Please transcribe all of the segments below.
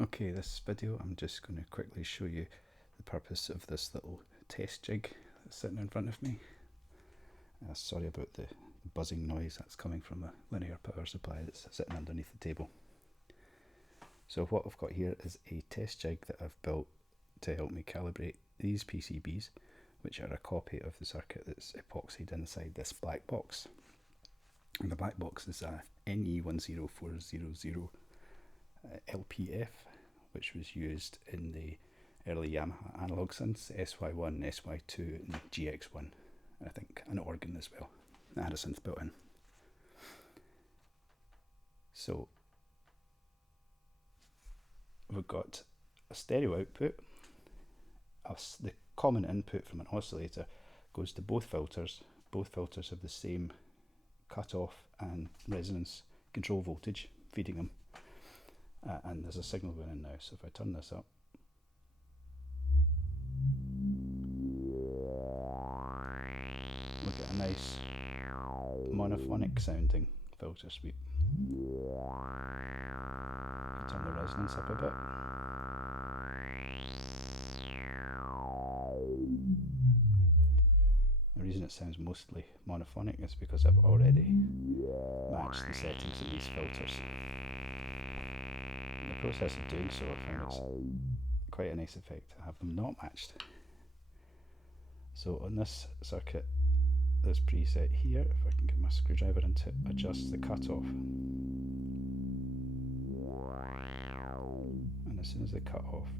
Okay, this video I'm just going to quickly show you the purpose of this little test jig that's sitting in front of me. Sorry about the buzzing noise that's coming from a linear power supply that's sitting underneath the table. So what I've got here is a test jig that I've built to help me calibrate these PCBs, which are a copy of the circuit that's epoxied inside this black box. And the black box is a NE10400 LPF, which was used in the early Yamaha analog synths, SY1, SY2 and GX1. I think an organ as well. That had a synth built in. So we've got a stereo output. The common input from an oscillator goes to both filters. Both filters have the same cutoff and resonance control voltage feeding them. And there's a signal going in now, so if I turn this up, look at a nice monophonic sounding filter sweep. Turn the resonance up a bit. The reason it sounds mostly monophonic is because I've already matched the settings of these filters. In the process of doing so, I find it's quite a nice effect to have them not matched. So on this circuit, this preset here, if I can get my screwdriver in to adjust the cutoff, and as soon as they cut off,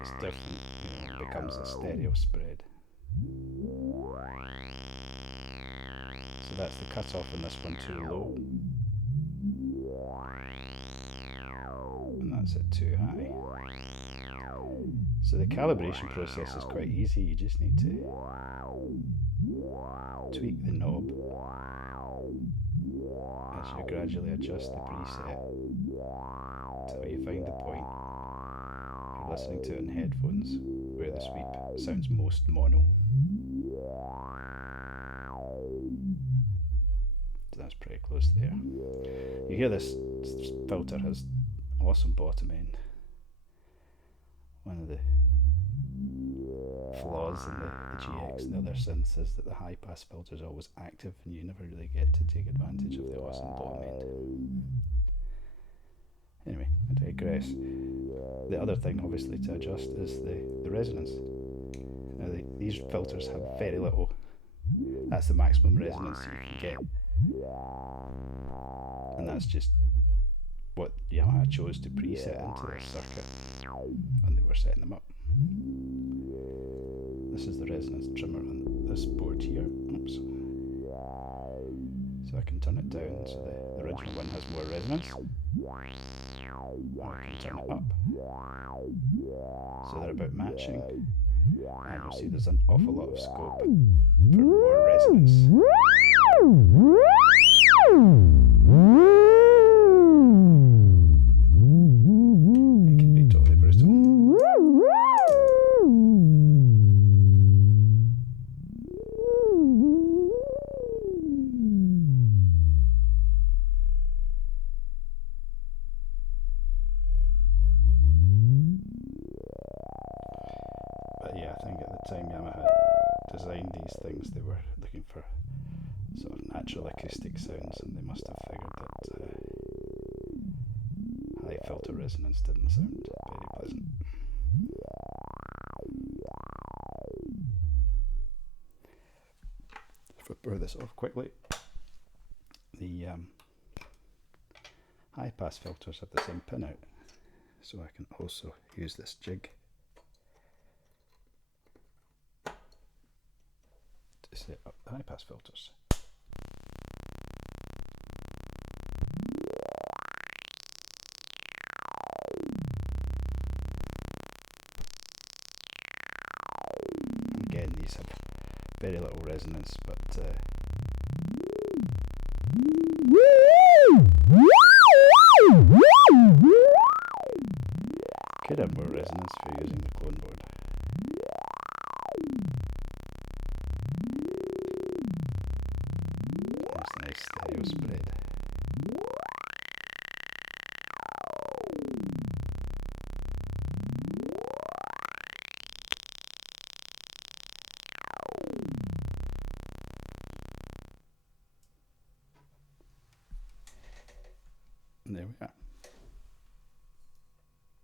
it's different, it becomes a stereo spread. So that's the cutoff on this one too low, and that's it too high. So the calibration process is quite easy. You just need to tweak the knob as you gradually adjust the preset until you find the point, if you're listening to it in headphones, where the sweep sounds most mono. So that's pretty close there. You hear this filter has awesome bottom end. One of the flaws in the GX and the other synths is that the high pass filter is always active and you never really get to take advantage of the awesome bottom end. Anyway, I digress. The other thing obviously to adjust is the resonance. Now these filters have very little. That's the maximum resonance you can get. And that's just what Yamaha chose to preset into this circuit when they were setting them up. This is the resonance trimmer on this board here. Oops. So I can turn it down so the original one has more resonance. Or I can turn it up so they're about matching. And you'll see there's an awful lot of scope for more resonance. It can be totally brutal. But yeah, I think at the time Yamaha designed these things, they were looking for sort of natural acoustic sounds, and they must have figured that high filter resonance didn't sound very pleasant. If I burr this off quickly, the high pass filters have the same pin out, so I can also use this jig to set up the high pass filters. Again, these have very little resonance, but could have more resonance for using the clone board. That's nice stereo spread. And there we are.